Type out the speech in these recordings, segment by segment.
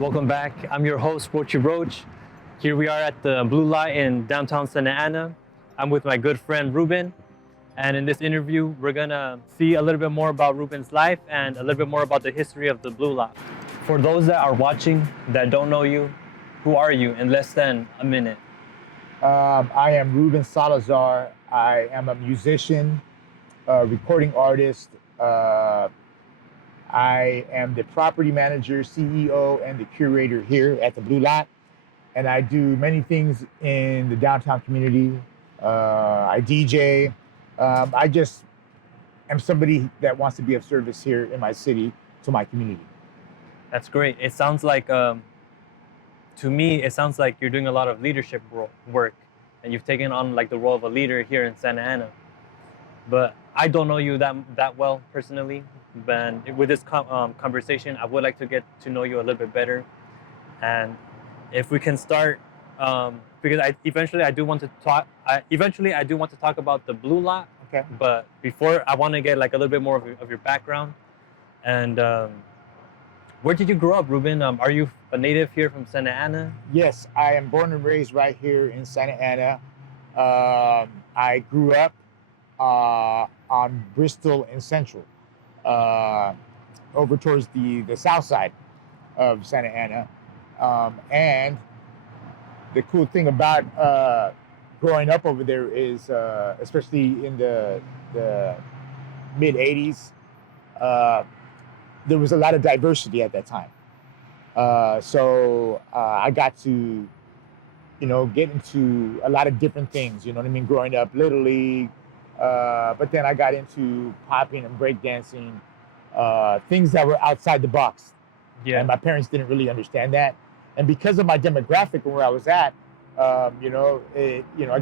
Welcome back. I'm your host, Roachy Roach. Here we are at the Blue Lot in downtown Santa Ana. I'm with my good friend, RUBEN. And in this interview, we're gonna see a little bit more about RUBEN's life and a little bit more about the history of the Blue Lot. For those that are watching that don't know you, who are you in less than a minute? I am RUBEN Salazar. I am a musician, recording artist. I am the property manager, CEO, and the curator here at the Blue Lot. And I do many things in the downtown community. I DJ. I just am somebody that wants to be of service here in my city to my community. That's great. It sounds like, to me, it sounds like you're doing a lot of leadership work, and you've taken on like the role of a leader here in Santa Ana. But I don't know you that well personally. But with this conversation, I would like to get to know you a little bit better. And if we can start, because I do want to talk about the Blue Lot. Okay. But before, I want to get like a little bit more of your background. And where did you grow up, RUBEN? Are you a native here from Santa Ana? Yes, I am born and raised right here in Santa Ana. I grew up on Bristol and Central, over towards the south side of Santa Ana. And the cool thing about growing up over there is, especially in the mid 80s, there was a lot of diversity at that time. So I got to, get into a lot of different things, you know what I mean? Growing up, Little League, but then I got into popping and breakdancing, things that were outside the box. Yeah. And my parents didn't really understand that. And because of my demographic and where I was at, I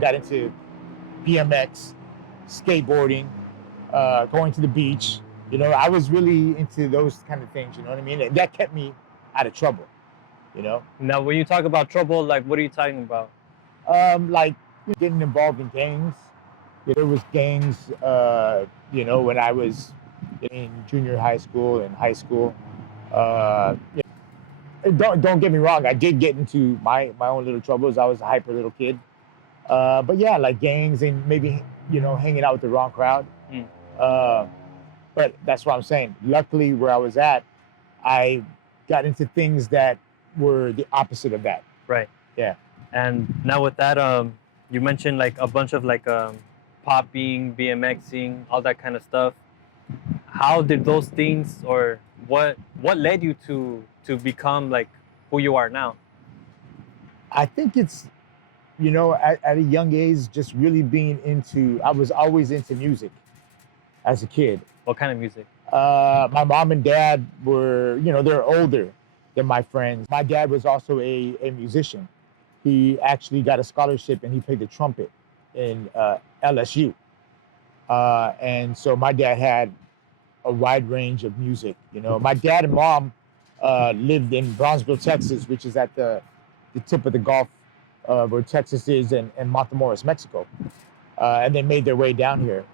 got into BMX, skateboarding, going to the beach. I was really into those kind of things, you know what I mean? And that kept me out of trouble, Now, when you talk about trouble, like, what are you talking about? Like getting involved in gangs. There was gangs, when I was in junior high school and high school. Don't get me wrong, I did get into my own little troubles. I was a hyper little kid. But yeah, like gangs and maybe, hanging out with the wrong crowd. But that's what I'm saying. Luckily, where I was at, I got into things that were the opposite of that. Right. Yeah. And now with that, you mentioned like a bunch of like popping, BMXing, all that kind of stuff. How did those things, or what led you to become like who you are now? I think it's, at a young age, just really being I was always into music as a kid. What kind of music? My mom and dad were, they're older than my friends. My dad was also a musician. He actually got a scholarship and he played the trumpet in LSU. And so my dad had a wide range of music. My dad and mom lived in Brownsville, Texas, which is at the tip of the Gulf where Texas is, and Matamoros, Mexico. And they made their way down here.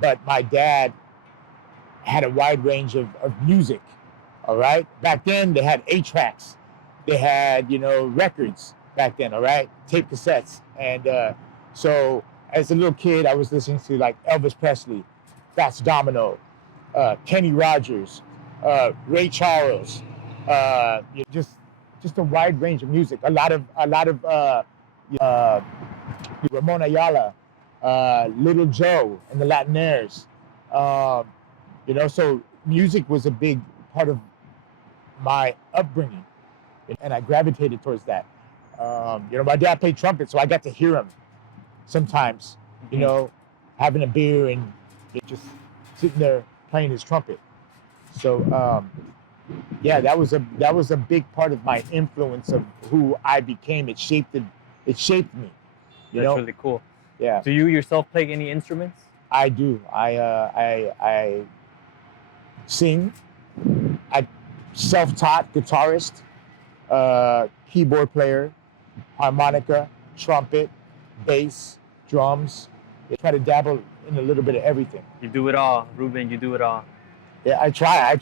But my dad had a wide range of music, all right? Back then, they had 8-tracks. They had, records back then, all right? Tape cassettes. And so as a little kid, I was listening to like Elvis Presley, Fats Domino, Kenny Rogers, Ray Charles, just a wide range of music. A lot of Ramon Ayala, Little Joe and the Latinaires. So music was a big part of my upbringing, and I gravitated towards that. My dad played trumpet, so I got to hear him sometimes, having a beer and just sitting there playing his trumpet. So yeah, that was a big part of my influence of who I became. It shaped me. That's really cool. Yeah. Do you yourself play any instruments? I do. I sing. I'm self-taught guitarist, keyboard player, harmonica, trumpet, bass, drums. I try to dabble in a little bit of everything. You do it all, RUBEN. You do it all. Yeah, I try.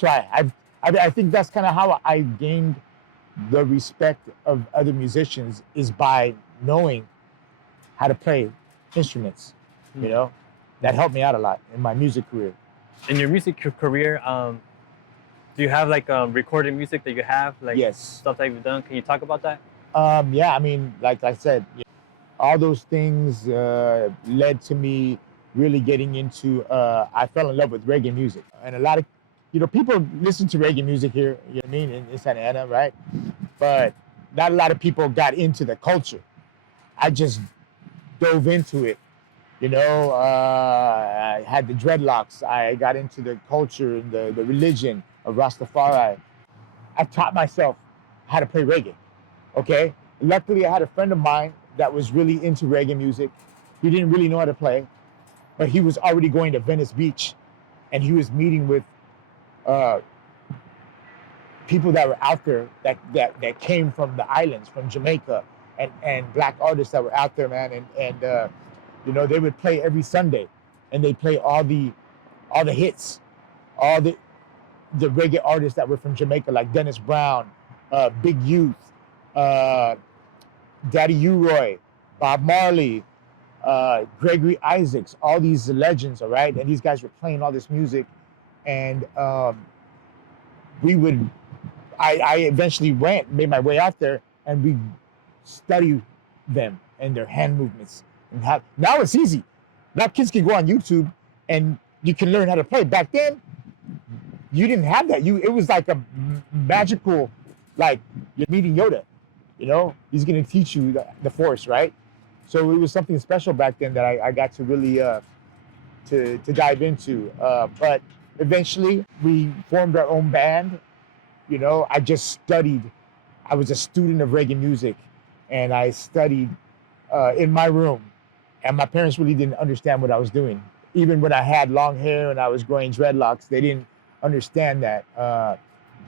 I think that's kind of how I gained the respect of other musicians is by knowing how to play instruments. You know, that helped me out a lot in my music career. In your music career, do you have like recorded music that you have, like Yes. stuff that you've done? Can you talk about that? Yeah, I mean, like I said, all those things led to me really getting into, I fell in love with reggae music. And a lot of, people listen to reggae music here, you know what I mean, in Santa Ana, right? But not a lot of people got into the culture. I just dove into it. I had the dreadlocks. I got into the culture and the religion of Rastafari. I taught myself how to play reggae, okay? Luckily, I had a friend of mine that was really into reggae music. He didn't really know how to play, but he was already going to Venice Beach, and he was meeting with people that were out there that came from the islands, from Jamaica, and black artists that were out there, man. And they would play every Sunday, and they play all the hits, all the reggae artists that were from Jamaica, like Dennis Brown, Big Youth, Daddy U-Roy, Bob Marley, Gregory Isaacs, all these legends, all right? And these guys were playing all this music, and I eventually made my way out there, and we study them and their hand movements. And now it's easy. Now kids can go on YouTube and you can learn how to play. Back then, you didn't have that. It was like a magical, like you're meeting Yoda. He's gonna teach you the Force, right? So it was something special back then that I got to really to dive into. But eventually, we formed our own band. I just studied. I was a student of reggae music, and I studied in my room. And my parents really didn't understand what I was doing. Even when I had long hair and I was growing dreadlocks, they didn't understand that.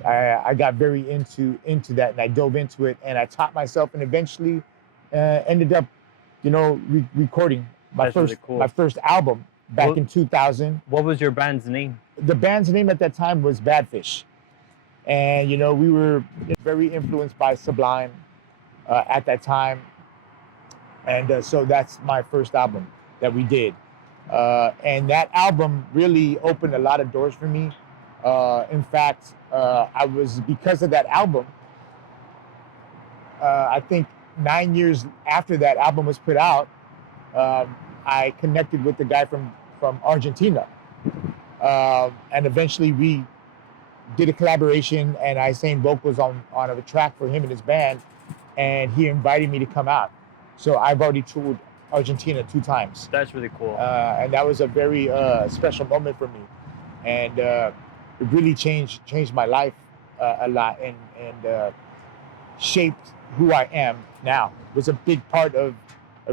I got very into that, and I dove into it, and I taught myself, and eventually ended up, recording my first album back in 2000. What was your band's name? The band's name at that time was Badfish, and we were very influenced by Sublime at that time, and so that's my first album that we did, and that album really opened a lot of doors for me. In fact, because of that album, I think 9 years after that album was put out, I connected with the guy from Argentina. And eventually we did a collaboration, and I sang vocals on a track for him and his band, and he invited me to come out. So I've already toured Argentina 2 times. That's really cool. And that was a very special moment for me. And it really changed my life a lot, and shaped who I am now. It was a big part of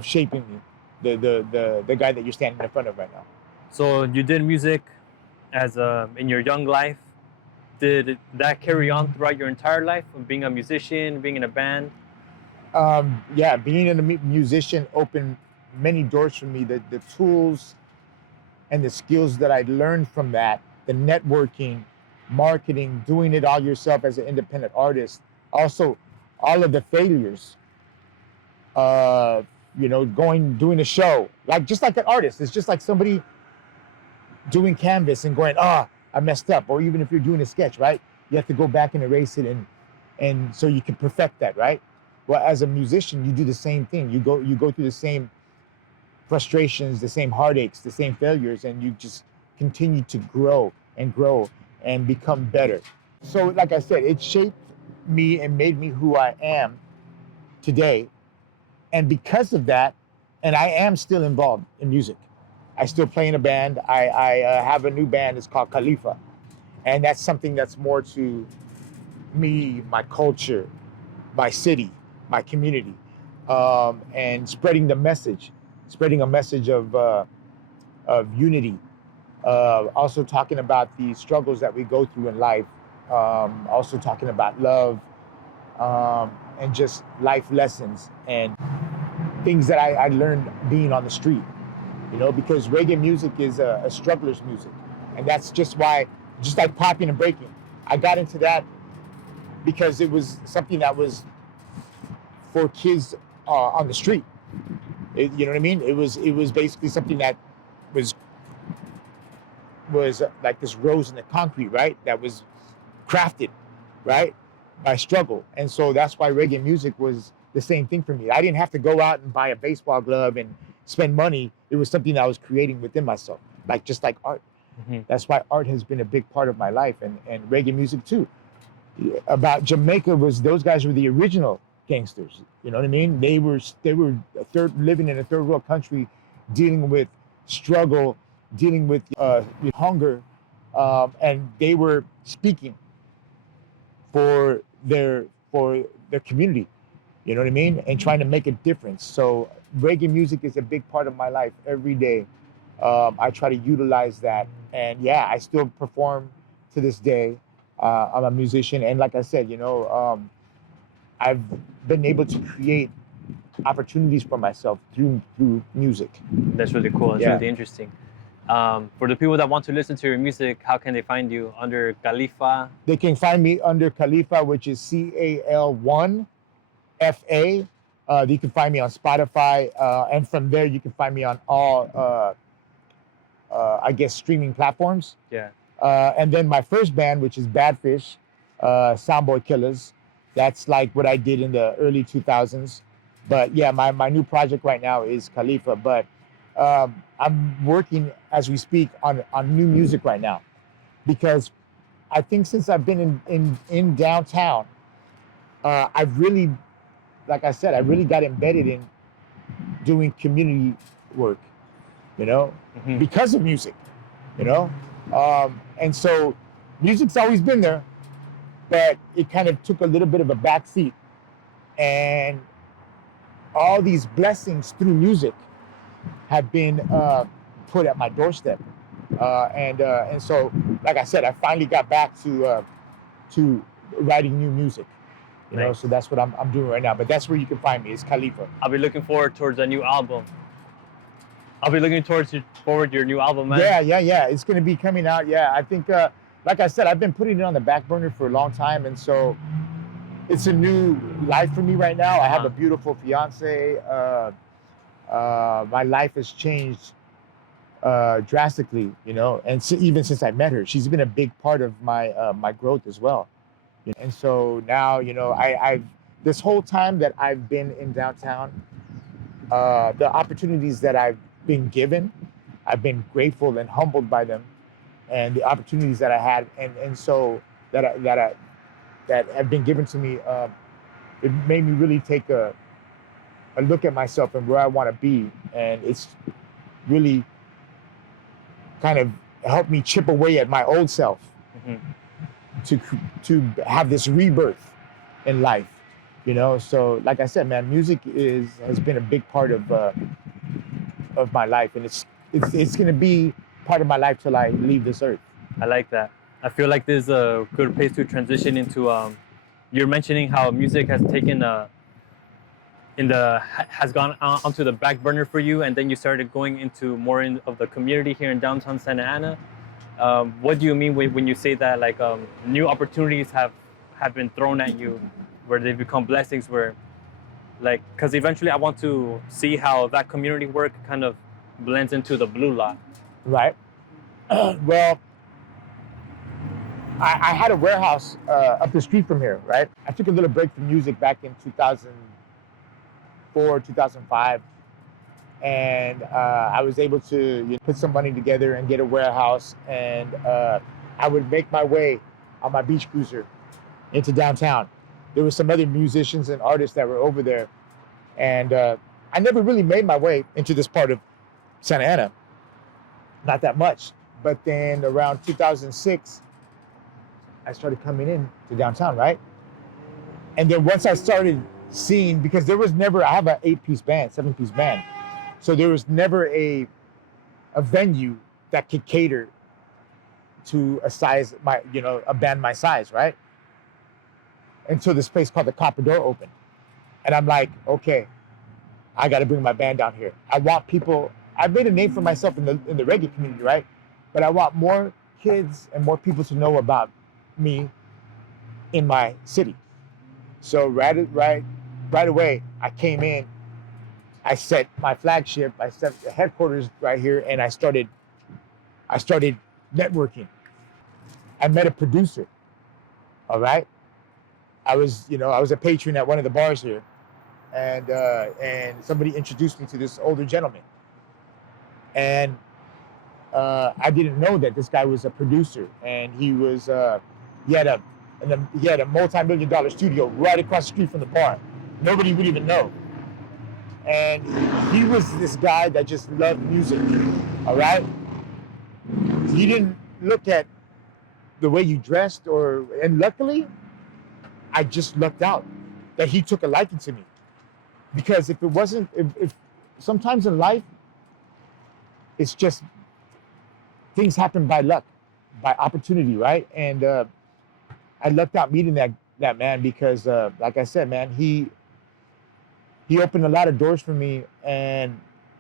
shaping me, the guy that you're standing in front of right now. So you did music as in your young life. Did that carry on throughout your entire life of being a musician, being in a band? Yeah, being a musician opened many doors for me. The tools and the skills that I learned from that, the networking, marketing, doing it all yourself as an independent artist. Also, all of the failures, doing a show, just like an artist. It's just like somebody doing canvas and going, I messed up. Or even if you're doing a sketch, right? You have to go back and erase it, and so you can perfect that, right? Well, as a musician, you do the same thing. You go through the same frustrations, the same heartaches, the same failures, and you just continue to grow and become better. So like I said, it shaped me and made me who I am today. And because of that, and I am still involved in music. I still play in a band. I have a new band. It's called Khalifa. And that's something that's more to me, my culture, my city, my community, and spreading a message of unity. Also talking about the struggles that we go through in life. Also talking about love, and just life lessons and things that I learned being on the street. Because reggae music is a struggler's music, and that's just why, just like popping and breaking, I got into that because it was something that was for kids on the street. You know what I mean? It was basically something that was like this rose in the concrete, right? That was crafted, right, by struggle. And so that's why reggae music was the same thing for me. I didn't have to go out and buy a baseball glove and spend money. It was something that I was creating within myself, just like art. Mm-hmm. That's why art has been a big part of my life, and reggae music too. About Jamaica was those guys were the original gangsters. You know what I mean? They were living in a third world country, dealing with struggle, dealing with hunger, and they were speaking for their community. You know what I mean? And trying to make a difference. So reggae music is a big part of my life every day. I try to utilize that, and yeah, I still perform to this day. I'm a musician, and like I said, I've been able to create opportunities for myself through music. That's really cool. That's really interesting. For the people that want to listen to your music, how can they find you? Under Khalifa? They can find me under Khalifa, which is CAL1FA. You can find me on Spotify, and from there you can find me on all, streaming platforms. Yeah. And then my first band, which is Badfish, Soundboy Killers. That's like what I did in the early 2000s. But yeah, my new project right now is Khalifa. But I'm working as we speak on new music right now, because I think since I've been in downtown, I've really, like I said, I really got embedded in doing community work, Mm-hmm. because of music, and so music's always been there, but it kind of took a little bit of a backseat, and all these blessings through music have been put at my doorstep, and so, like I said, I finally got back to writing new music. Nice. So that's what I'm doing right now. But that's where you can find me, is Khalifa. I'll be looking forward towards a new album. I'll be looking forward to your new album, man. Yeah. It's going to be coming out. Yeah, I think, like I said, I've been putting it on the back burner for a long time, and so it's a new life for me right now. I have a beautiful fiance. My life has changed drastically, and even since I met her, she's been a big part of my growth as well. And so now, I've this whole time that I've been in downtown, the opportunities that I've been given, I've been grateful and humbled by them, and the opportunities that I had, and so that have been given to me, it made me really take a look at myself and where I want to be, and it's really kind of helped me chip away at my old self. Mm-hmm. to have this rebirth in life, So, like I said, man, music has been a big part of my life, and it's going to be part of my life till I leave this earth. I like that. I feel like this is a good place to transition into. You're mentioning how music has taken has gone onto the back burner for you, and then you started going into more of the community here in downtown Santa Ana. What do you mean when you say that, like, new opportunities have been thrown at you, where they become blessings, where, like, because eventually I want to see how that community work kind of blends into the blue lot. Right. Well, I had a warehouse up the street from here, right? I took a little break from music back in 2004, 2005. And I was able to put some money together and get a warehouse, and I would make my way on my beach cruiser into downtown. There were some other musicians and artists that were over there, and I never really made my way into this part of Santa Ana, not that much. But then around 2006, I started coming in to downtown, right? And then once I started seeing, because there was never, I have an 8-piece band, 7-piece band. So there was never a venue that could cater to a band my size, right? Until this place called the Copper Door opened. And I'm like, okay, I got to bring my band down here. I want people, I made a name for myself in the reggae community, right? But I want more kids and more people to know about me in my city. So right away, I came in, I set my flagship, I set the headquarters right here, and I started networking. I met a producer, all right? I was a patron at one of the bars here, and somebody introduced me to this older gentleman. And I didn't know that this guy was a producer, and he had a multi-million-dollar studio right across the street from the bar. Nobody would even know. And he was this guy that just loved music, all right? He didn't look at the way you dressed, and luckily, I just lucked out that he took a liking to me. Because if it wasn't, if sometimes in life, it's just things happen by luck, by opportunity, right? And I lucked out meeting that man because, like I said, man, he opened a lot of doors for me, and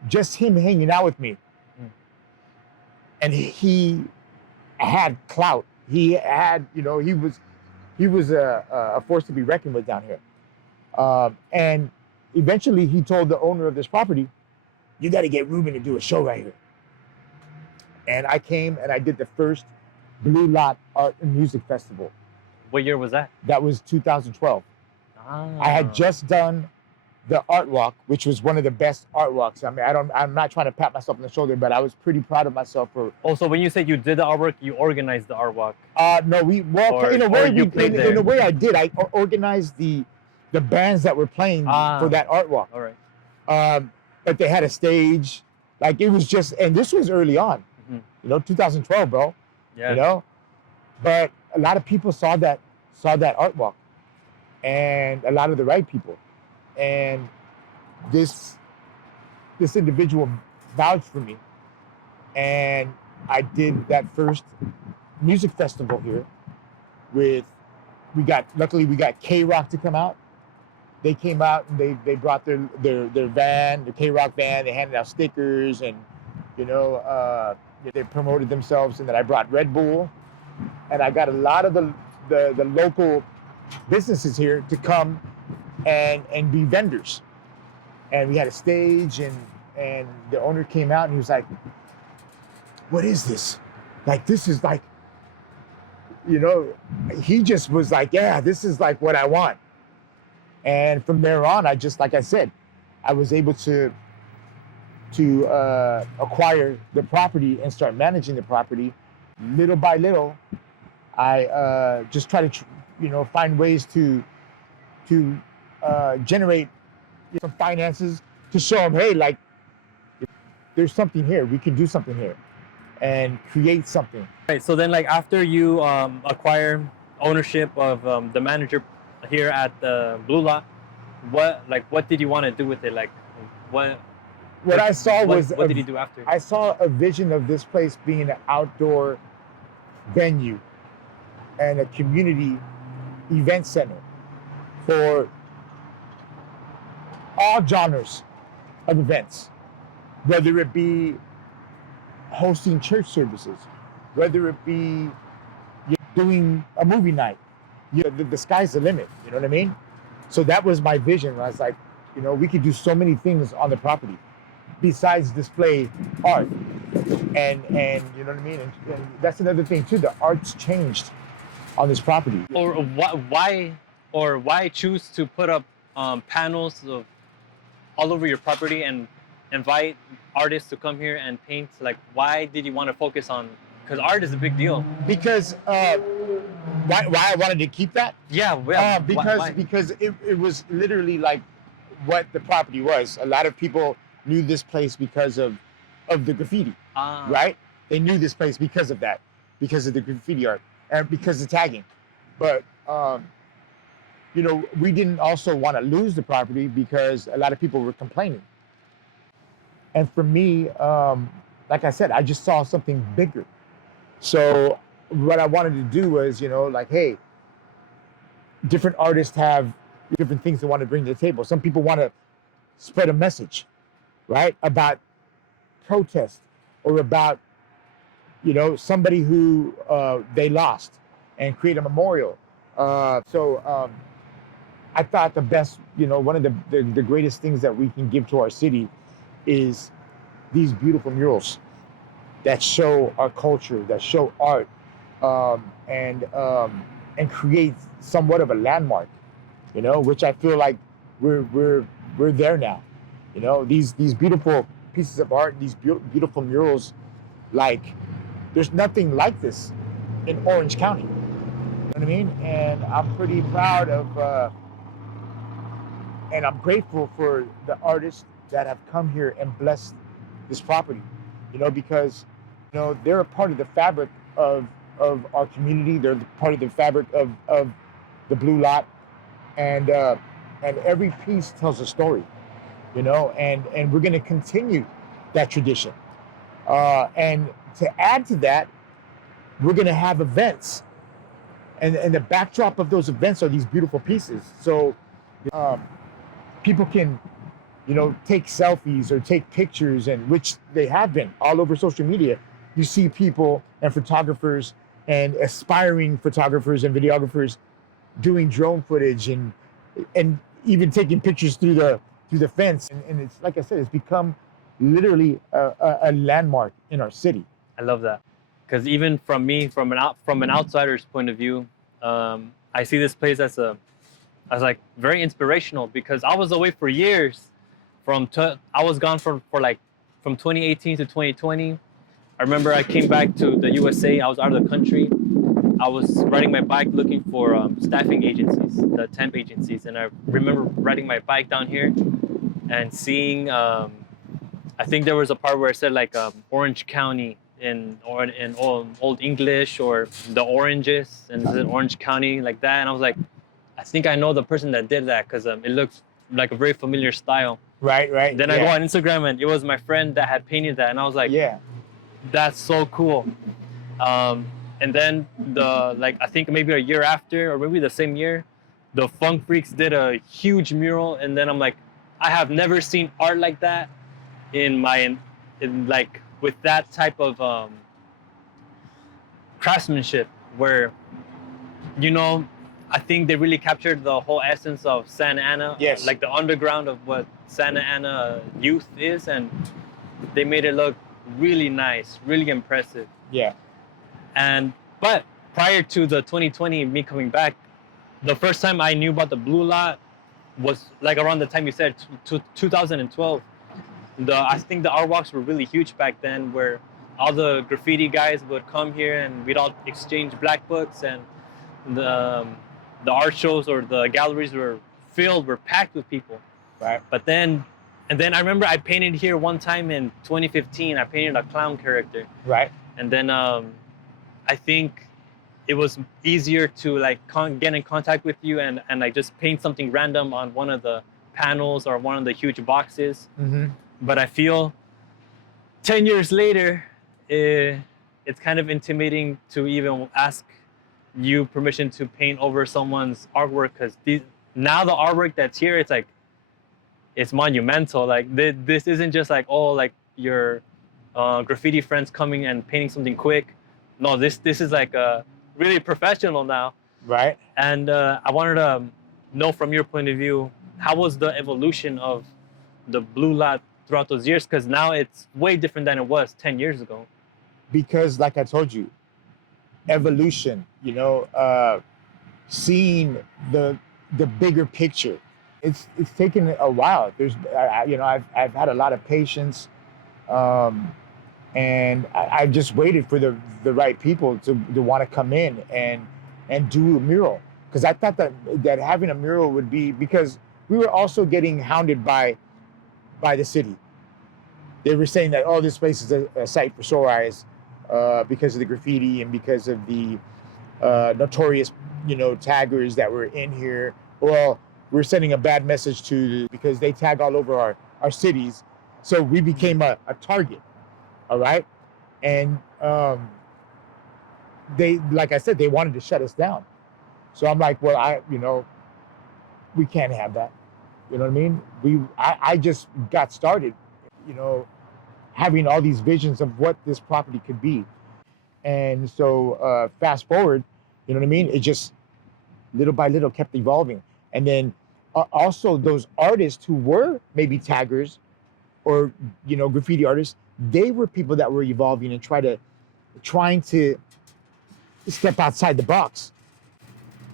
just him hanging out with me, and he had clout. He had, he was a force to be reckoned with down here. And eventually, he told the owner of this property, "You got to get Ruben to do a show right here." And I came and I did the first Blue Lot Art and Music Festival. What year was that? That was 2012. Ah. I had just done the art walk, which was one of the best art walks. I mean, I'm not trying to pat myself on the shoulder, but I was pretty proud of myself for. Also, when you say you did the artwork, you organized the art walk. No, in a way I did. I organized the bands that were playing for that art walk. All right. But they had a stage, like it was just, and this was early on, 2012, bro. Yeah. But a lot of people saw that art walk, and a lot of the right people. And this individual vouched for me, and I did that first music festival here. Luckily we got K-Rock to come out. They came out and they brought their van, the K-Rock van. They handed out stickers, and they promoted themselves. And then I brought Red Bull, and I got a lot of the local businesses here to come and be vendors. And we had a stage, and the owner came out and he was like, "What is this? Like, this is like," he just was like, "Yeah, this is like what I want." And from there on, like I said, I was able to acquire the property and start managing the property. Little by little, I just try to find ways to generate some finances to show them, hey, like, there's something here. We can do something here and create something. Right. So then, like, after you acquire ownership of the manager here at the Blue Lot, what did you want to do with it? Like, what I saw was what did you do after? I saw a vision of this place being an outdoor venue and a community event center for all genres of events, whether it be hosting church services, whether it be doing a movie night. The sky's the limit, you know what I mean? So that was my vision. I was like, we could do so many things on the property besides display art. And you know what I mean? And that's another thing too, the art's changed on this property. Or why choose to put up panels of all over your property and invite artists to come here and paint? Like, why did you want to focus on, because art is a big deal. Because why I wanted to keep that? Yeah, because it was literally like what the property was. A lot of people knew this place because of the graffiti, right? They knew this place because of that, because of the graffiti art and because of tagging. But we didn't also want to lose the property because a lot of people were complaining. And for me, like I said, I just saw something bigger. So what I wanted to do was, like, hey, different artists have different things they want to bring to the table. Some people want to spread a message, right, about protest or about, somebody who they lost and create a memorial. So I thought the best, one of the greatest things that we can give to our city is these beautiful murals that show our culture, that show art, and create somewhat of a landmark, which I feel like we're there now. These beautiful pieces of art, these beautiful murals, like there's nothing like this in Orange County. You know what I mean? And I'm pretty proud of, and I'm grateful for the artists that have come here and blessed this property. Because they're a part of the fabric of our community. They're part of the fabric of the Blue Lot, and every piece tells a story. And we're going to continue that tradition. And to add to that, we're going to have events, and the backdrop of those events are these beautiful pieces. So people can, take selfies or take pictures, and which they have been all over social media. You see people and photographers and aspiring photographers and videographers doing drone footage and even taking pictures through the fence. And it's, like I said, it's become literally a landmark in our city. I love that, because even from an outsider's point of view, I see this place as like very inspirational, because I was away for years. I was gone from 2018 to 2020. I remember I came back to the USA. I was out of the country. I was riding my bike looking for staffing agencies, the temp agencies, and I remember riding my bike down here and seeing. I think there was a part where it said like Orange County in old English, or the oranges, and it said Orange County like that. And I was like, I think I know the person that did that, because it looks like a very familiar style. Right. Then I go on Instagram, and it was my friend that had painted that, and I was like, yeah, that's so cool. And then I think maybe a year after, or maybe the same year, the Funk Freaks did a huge mural, and then I'm like, I have never seen art like that with that type of craftsmanship, where I think they really captured the whole essence of Santa Ana, yes, like the underground of what Santa Ana youth is, and they made it look really nice, really impressive. Yeah. But prior to the 2020, me coming back, the first time I knew about the Blue Lot was like around the time you said, 2012. I think the art walks were really huge back then, where all the graffiti guys would come here and we'd all exchange black books, and the art shows or the galleries were packed with people. Right. And then I remember I painted here one time in 2015. I painted a clown character. Right. And then I think it was easier to like get in contact with you and like just paint something random on one of the panels or one of the huge boxes. Mm-hmm. But I feel 10 years later, it's kind of intimidating to even ask you permission to paint over someone's artwork, because now the artwork that's here, it's like, it's monumental. Like this isn't just like, oh, like your graffiti friends coming and painting something quick. No, this is like really professional now. Right. And I wanted to know from your point of view, how was the evolution of the Blue Lot throughout those years? Because now it's way different than it was 10 years ago. Because like I told you, evolution, seeing the bigger picture. It's taken a while. I've had a lot of patience, and I've just waited for the right people to want to come in and do a mural. Because I thought that having a mural would be, because we were also getting hounded by the city. They were saying that, oh, this place is a site for sore eyes because of the graffiti and because of the notorious, taggers that were in here. Well, we're sending a bad message because they tag all over our cities. So we became a target, all right? And they, like I said, they wanted to shut us down. So I'm like, well, we can't have that. You know what I mean? I just got started, having all these visions of what this property could be. And so fast forward, you know what I mean? little by little kept evolving. And then also those artists who were maybe taggers or, you know, graffiti artists, they were people that were evolving and trying to step outside the box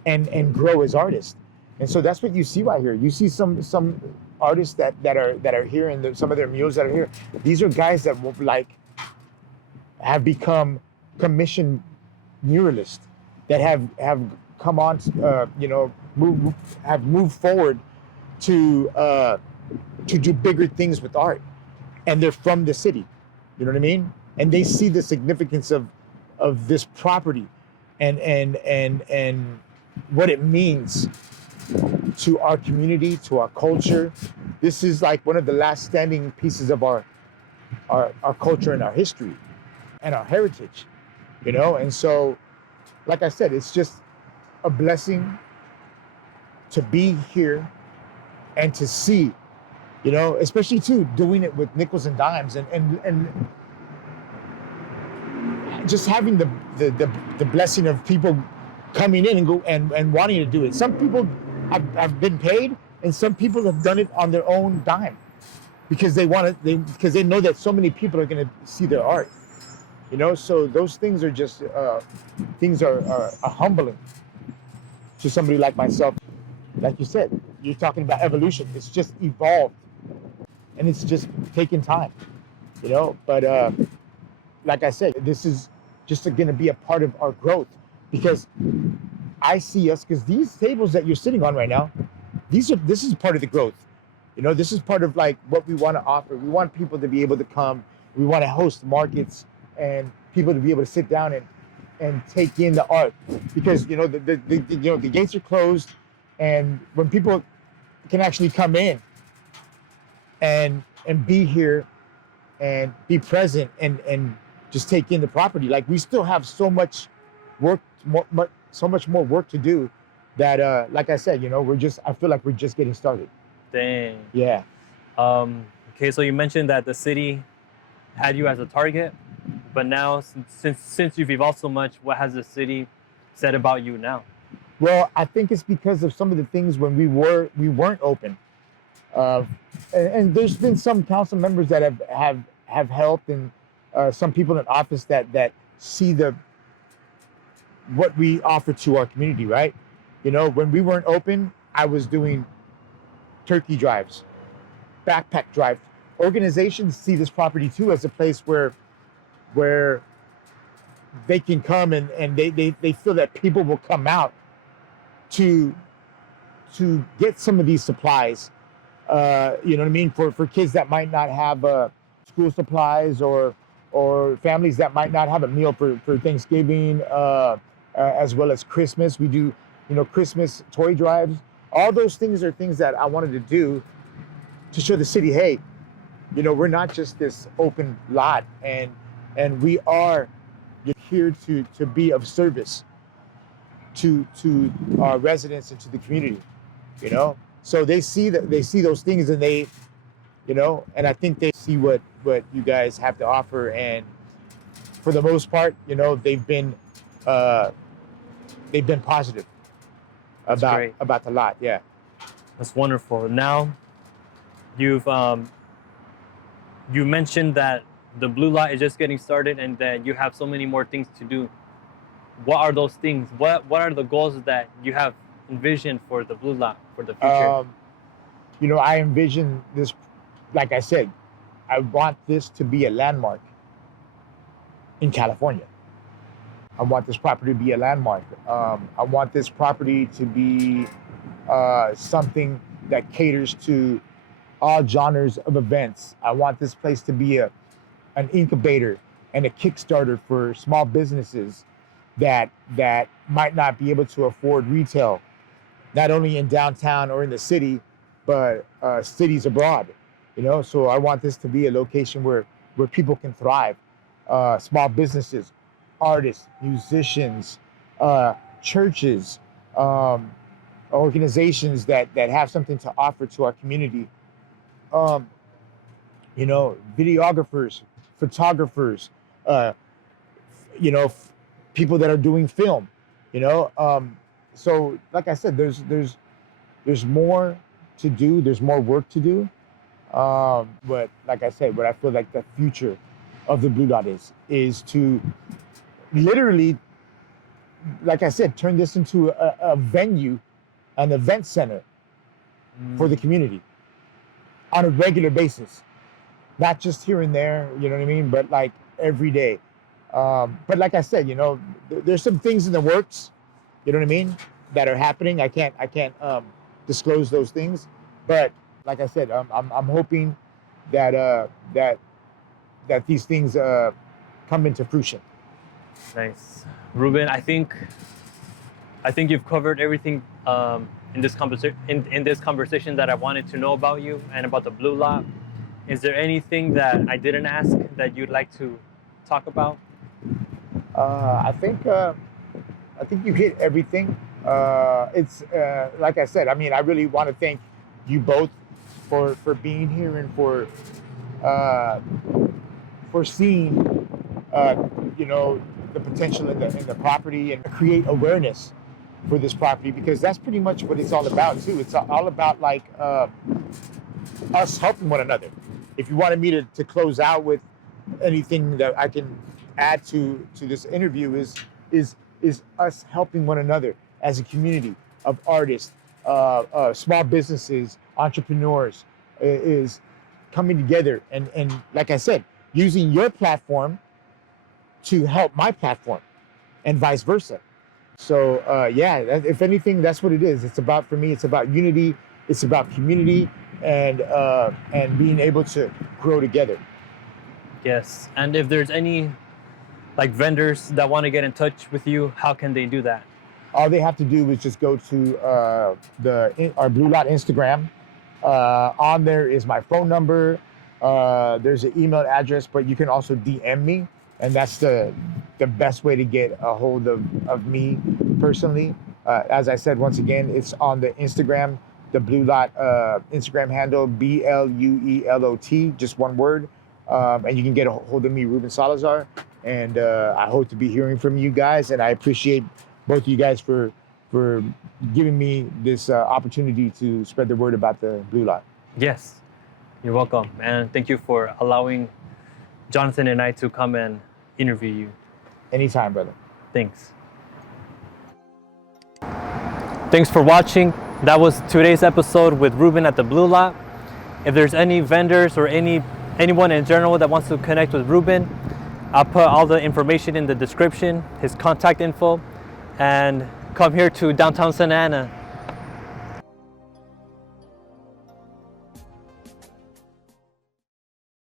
and grow as artists. And so that's what you see right here. You see some artists that are here, and some of their murals that are here. These are guys that like have become commissioned muralists that have come on, you know, have moved forward to do bigger things with art, and they're from the city. You know what I mean? And they see the significance of this property, and what it means to our community, to our culture. This is like one of the last standing pieces of our culture and our history and our heritage, you know? And so, like I said, it's just a blessing to be here and to see, you know, especially too, doing it with nickels and dimes, and just having the blessing of people coming in and go and wanting to do it. Some people have been paid, and some people have done it on their own dime because they know that so many people are going to see their art, you know. So those things are just things are humbling to somebody like myself. Like you said, you're talking about evolution. It's just evolved, and it's just taking time, you know. But like I said, this is just going to be a part of our growth, because I see us, because these tables that you're sitting on right now, this is part of the growth. You know, this is part of like what we want to offer. We want people to be able to come. We want to host markets and people to be able to sit down and take in the art, because you know the gates are closed, and when people can actually come in and be here and be present and just take in the property, like we still have so much work, so much more work to do, that like I said, you know, I feel like we're just getting started. Dang. Yeah. Okay, so you mentioned that the city had you as a target, but now since you've evolved so much, what has the city said about you now? Well, I think it's because of some of the things when we weren't open, and there's been some council members that have helped, and some people in office that see what we offer to our community, right? You know, when we weren't open, I was doing turkey drives, backpack drive. Organizations see this property too as a place where they can come and they feel that people will come out to get some of these supplies. You know what I mean? For kids that might not have school supplies, or families that might not have a meal for Thanksgiving, as well as Christmas. We do, you know, Christmas toy drives. All those things are things that I wanted to do to show the city, hey, you know, we're not just this open lot, and we are here to be of service to our residents and to the community, you know. So they see those things, and they, you know, and I think they see what you guys have to offer, and for the most part, you know, they've been positive about the lot. Yeah, that's wonderful. Now, you mentioned that the blue lot is just getting started, and that you have so many more things to do. What are those things? What are the goals that you have envisioned for the blue lot for the future? You know, I envision this, like I said, I want this to be a landmark in California. I want this property to be a landmark. I want this property to be something that caters to all genres of events. I want this place to be an incubator and a Kickstarter for small businesses that might not be able to afford retail, not only in downtown or in the city, but cities abroad. You know, so I want this to be a location where people can thrive. Small businesses, artists, musicians, churches, organizations that have something to offer to our community. You know, videographers, photographers, you know, people that are doing film, you know, so like I said, there's more to do. There's more work to do. But like I said, what I feel like the future of the Blue Dot is to literally, like I said, turn this into a venue, an event center for the community on a regular basis, not just here and there, you know what I mean, but like every day. But like I said, there's some things in the works, you know what I mean, that are happening. I can't disclose those things, but like I said, I'm hoping that that these things come into fruition. Nice, Ruben. I think you've covered everything in this conversation that I wanted to know about you and about the Blue Lot. Is there anything that I didn't ask that you'd like to talk about? I think you hit everything. It's like I said. I mean, I really want to thank you both for being here and for seeing the potential in the property and create awareness for this property, because that's pretty much what it's all about too. It's all about like us helping one another. If you wanted me to close out with anything that I can add to this interview is us helping one another as a community of artists, small businesses, entrepreneurs, is coming together and like I said, using your platform to help my platform and vice versa. So if anything, that's what it is. It's about, for me, it's about unity, it's about community, and being able to grow together. Yes, and if there's any like vendors that want to get in touch with you, how can they do that? All they have to do is just go to our Blue Lot Instagram. On there is my phone number. There's an email address, but you can also DM me, and that's the best way to get a hold of me personally. As I said, once again, it's on the Instagram, the Blue Lot Instagram handle, BLUELOT, just one word. And you can get a hold of me, Ruben Salazar. And I hope to be hearing from you guys. And I appreciate both of you guys for giving me this opportunity to spread the word about the Blue Lot. Yes, you're welcome. And thank you for allowing Jonathan and I to come and interview you. Anytime, brother. Thanks. Thanks for watching. That was today's episode with Ruben at the Blue Lot. If there's any vendors or anyone in general that wants to connect with Ruben, I'll put all the information in the description, his contact info, and come here to downtown Santa Ana